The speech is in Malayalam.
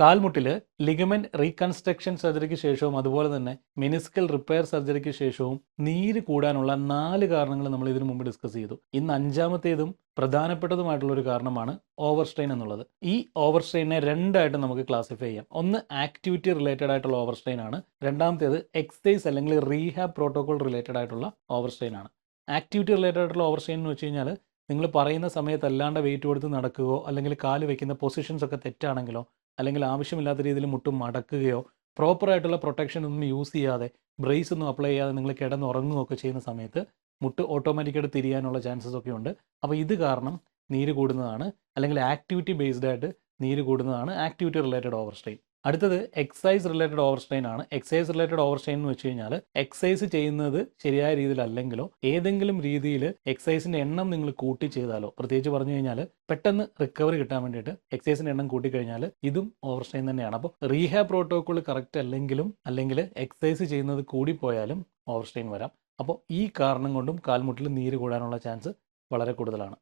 കാൽമുട്ടിൽ ലിഗമെന്റ് റീകൺസ്ട്രക്ഷൻ സർജറിക്ക് ശേഷവും അതുപോലെ തന്നെ മെനിസ്കൽ റിപ്പയർ സർജറിക്ക് ശേഷവും നീര് കൂടാനുള്ള 4 കാരണങ്ങൾ നമ്മൾ ഇതിനു മുമ്പ് ഡിസ്കസ് ചെയ്തു. ഇന്ന് 5-മത്തേതും പ്രധാനപ്പെട്ടതുമായിട്ടുള്ള ഒരു കാരണമാണ് ഓവർ സ്ട്രെയിൻ എന്നുള്ളത്. ഈ ഓവർ സ്ട്രെയിനെ രണ്ടായിട്ട് നമുക്ക് ക്ലാസിഫൈ ചെയ്യാം. ഒന്ന് ആക്ടിവിറ്റി റിലേറ്റഡ് ആയിട്ടുള്ള ഓവർ സ്ട്രെയിൻ ആണ്. രണ്ടാമത്തേത് എക്സസൈസ് അല്ലെങ്കിൽ റീഹാബ് പ്രോട്ടോകോൾ റിലേറ്റഡ് ആയിട്ടുള്ള ഓവർ സ്ട്രെയിൻ ആണ്. ആക്ടിവിറ്റി റിലേറ്റഡ് ആയിട്ടുള്ള ഓവർ സ്ട്രെയിൻ എന്ന് വെച്ച് കഴിഞ്ഞാൽ നിങ്ങൾ പറയുന്ന സമയത്ത് അല്ലാണ്ട് വെയിറ്റ് കൊടുത്ത് നടക്കുകയോ അല്ലെങ്കിൽ കാല് വെക്കുന്ന പൊസിഷൻസ് ഒക്കെ തെറ്റാണെങ്കിലോ അല്ലെങ്കിൽ ആവശ്യമില്ലാത്ത രീതിയിൽ മുട്ട് മടക്കുകയോ പ്രോപ്പറായിട്ടുള്ള പ്രൊട്ടക്ഷൻ ഒന്നും യൂസ് ചെയ്യാതെ ബ്രേസ് ഒന്നും അപ്ലൈ ചെയ്യാതെ നിങ്ങൾ കിടന്നുറങ്ങുകയൊക്കെ ചെയ്യുന്ന സമയത്ത് മുട്ട് ഓട്ടോമാറ്റിക്കായിട്ട് തിരിയാനുള്ള ചാൻസസ് ഒക്കെ ഉണ്ട്. അപ്പോൾ ഇത് കാരണം നീര് കൂടുന്നതാണ്, അല്ലെങ്കിൽ ആക്ടിവിറ്റി ബേസ്ഡ് ആയിട്ട് നീര് കൂടുന്നതാണ് ആക്ടിവിറ്റി റിലേറ്റഡ് ഓവർ സ്ട്രെയിൻ. അടുത്തത് എക്സസൈസ് റിലേറ്റഡ് ഓവർ സ്ട്രെയിൻ ആണ്. എക്സസൈസ് റിലേറ്റഡ് ഓവർ സ്ട്രെയിൻ എന്ന് വെച്ച് കഴിഞ്ഞാൽ എക്സസൈസ് ചെയ്യുന്നത് ശരിയായ രീതിയിലല്ലെങ്കിലോ ഏതെങ്കിലും രീതിയിൽ എക്സസൈസിൻ്റെ എണ്ണം നിങ്ങൾ കൂട്ടി ചെയ്താലോ, പ്രത്യേകിച്ച് പറഞ്ഞു കഴിഞ്ഞാൽ പെട്ടെന്ന് റിക്കവറി കിട്ടാൻ വേണ്ടിയിട്ട് എക്സസൈസിൻ്റെ എണ്ണം കൂട്ടിക്കഴിഞ്ഞാൽ ഇതും ഓവർ സ്ട്രെയിൻ തന്നെയാണ്. അപ്പോൾ റീഹാബ് പ്രോട്ടോകോൾ കറക്റ്റ് അല്ലെങ്കിലും അല്ലെങ്കിൽ എക്സസൈസ് ചെയ്യുന്നത് കൂടിപ്പോയാലും ഓവർ സ്ട്രെയിൻ വരാം. അപ്പോൾ ഈ കാരണം കൊണ്ടും കാൽമുട്ടിൽ നീര് കൂടാനുള്ള ചാൻസ് വളരെ കൂടുതലാണ്.